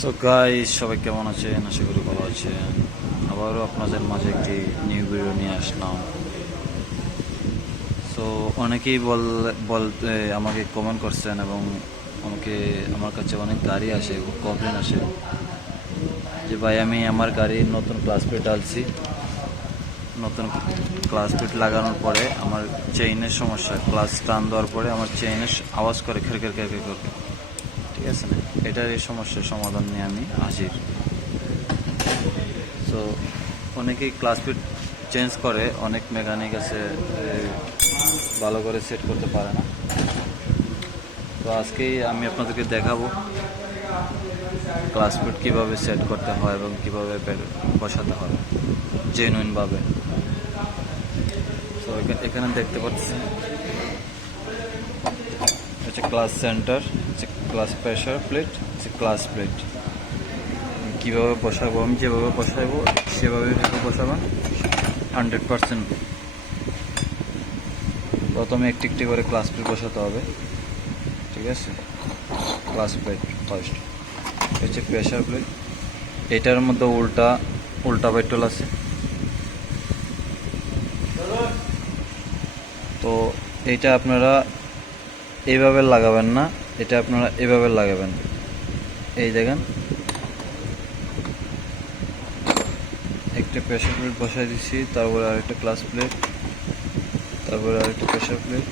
So গাই সবাই কেমন আছেন? আশা করি ভালো আছেন। আবারও আপনাদের মাঝে একটি নিউ ভিডিও নিয়ে আসলাম। সো অনেকেই বল বলতে আমাকে কমেন্ট করছেন এবং আমাকে, আমার কাছে অনেক গাড়ি আসে কমপ্লেন আসে। যে ভাই, আমি আমার গাড়ির নতুন ক্লাস প্লেট ডালছি নতুন ক্লাস প্লেট লাগানোর পরে আমার চেইনের সমস্যা। ক্লাস টান দেওয়ার পরে আমার চেইনের আওয়াজ করে খের খের করে ঠিক আছে? এটার এই সমস্যার সমাধান নিয়ে আমি হাজির। সো অনেকেই ক্লাস প্লেট চেঞ্জ করে, অনেক মেকানিক আছে ভালো করে সেট করতে পারে না। তো আজকেই আমি আপনাদেরকে দেখাবো ক্লাস প্লেট কীভাবে সেট করতে হয় এবং কীভাবে বসাতে হয় জেনুইনভাবে তো এখানে দেখতে পাচ্ছি হচ্ছে ক্লাস সেন্টার হচ্ছে ক্লাস প্রেশার প্লেট হচ্ছে ক্লাস প্লেট কীভাবে বসাবো আমি, যেভাবে বসাবো, সেভাবে বসাবেন হান্ড্রেড পারসেন্ট প্রথমে একটি একটি করে ক্লাস প্লেট বসাতে হবে। ঠিক আছে? ক্লাস প্লেট ফার্স্ট হচ্ছে প্রেশার প্লেট এটার মধ্যে উল্টা উল্টা পেট্রোল আছে। তো এটা আপনারা এইভাবে লাগাবেন না। এটা আপনারা এভাবে লাগাবেন। এই দেখেন। একটা প্রেশার প্লেট বসাই দিচ্ছি তারপরে আরেকটা ক্লাস প্লেট তারপরে আরেকটা প্রেশার প্লেট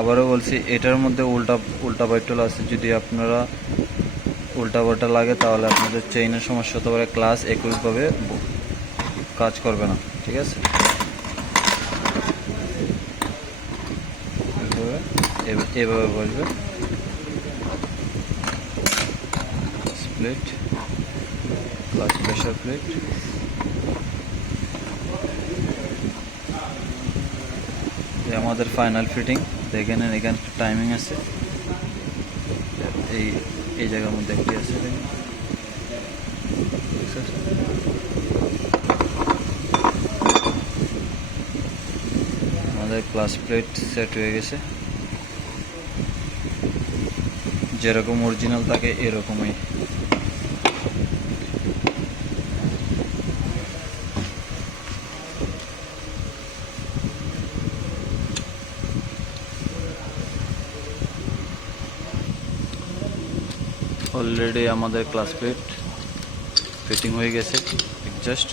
আবারও বলছি, এটার মধ্যে উল্টা উল্টা বাইটল আছে। যদি আপনারা উল্টা পাল্টা লাগে, তাহলে আপনাদের চেইনের সমস্যা হতে পারে। ক্লাস একইভাবে কাজ করবে না। ঠিক আছে? এভাবে এভ- এভাবে বসবে প্লেট ক্লাস প্রেশার প্লেট আমাদের ফাইনাল ফিটিং দেখে এখানে টাইমিং আছে। এই এই জায়গার মধ্যে একটি আছে? আমাদের ক্লাস প্লেট সেট হয়ে গেছে। যেরকম অরিজিনাল থাকে, এরকমই। অলরেডি আমাদের ক্লাস প্লেট ফিটিং হয়ে গেছে জাস্ট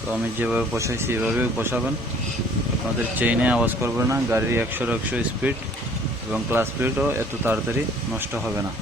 তো আমি যেভাবে বসাইছি এভাবে বসাবেন। আপনাদের চেইনে আওয়াজ করবে না, গাড়ির একশোর একশো স্পিড এবং ক্লাস স্পিডও এত তাড়াতাড়ি নষ্ট হবে না।